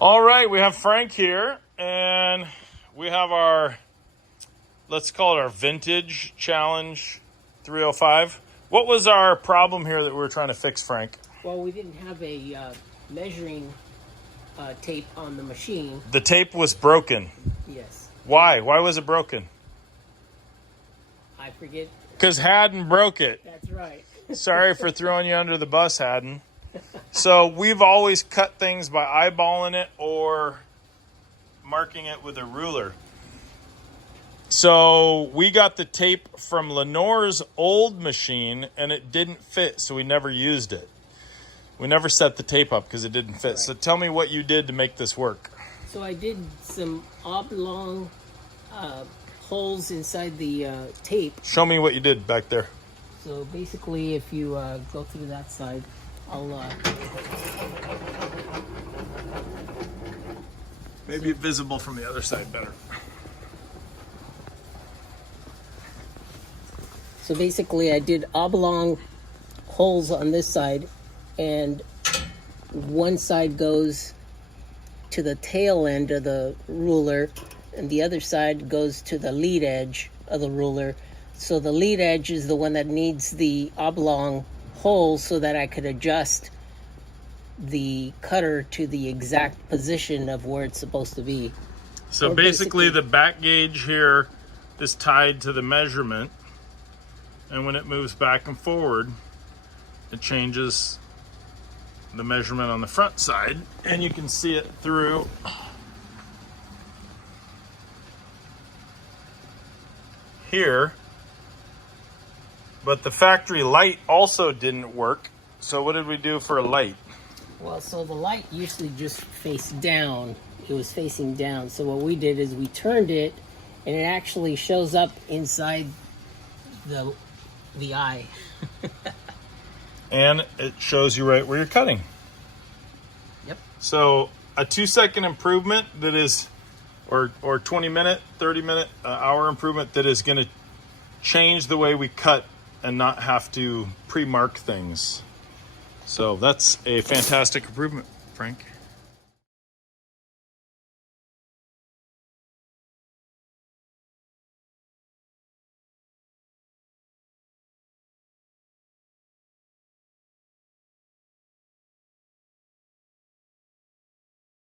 All right, we have Frank here, and we have our, let's call it our vintage challenge 305. What was our problem here that we were trying to fix, Frank? Well, we didn't have a measuring tape on the machine. The tape was broken. Yes. Why? Why was it broken? I forget. Because Haddon broke it. That's right. Sorry for throwing you under the bus, Haddon. So we've always cut things by eyeballing it or marking it with a ruler. So we got the tape from Lenore's old machine and it didn't fit, so we never used it. We never set the tape up because it didn't fit. Right. So tell me what you did to make this work. So I did some oblong holes inside the tape. Show me what you did back there. So basically, if you go through that side, I'll... Maybe visible from the other side better. So basically, I did oblong holes on this side, and one side goes to the tail end of the ruler, and the other side goes to the lead edge of the ruler. So the lead edge is the one that needs the oblong hole so that I could adjust the cutter to the exact position of where it's supposed to be. So basically the back gauge here is tied to the measurement, and when it moves back and forward, it changes the measurement on the front side, and you can see it through here. But the factory light also didn't work. So what did we do for a light? Well, so the light usually just faced down. It was facing down. So what we did is we turned it, and it actually shows up inside the eye. And it shows you right where you're cutting. Yep. So a 2-second improvement that is, or 20-minute, 30-minute, hour improvement that is going to change the way we cut and not have to pre-mark things. So that's a fantastic improvement, Frank.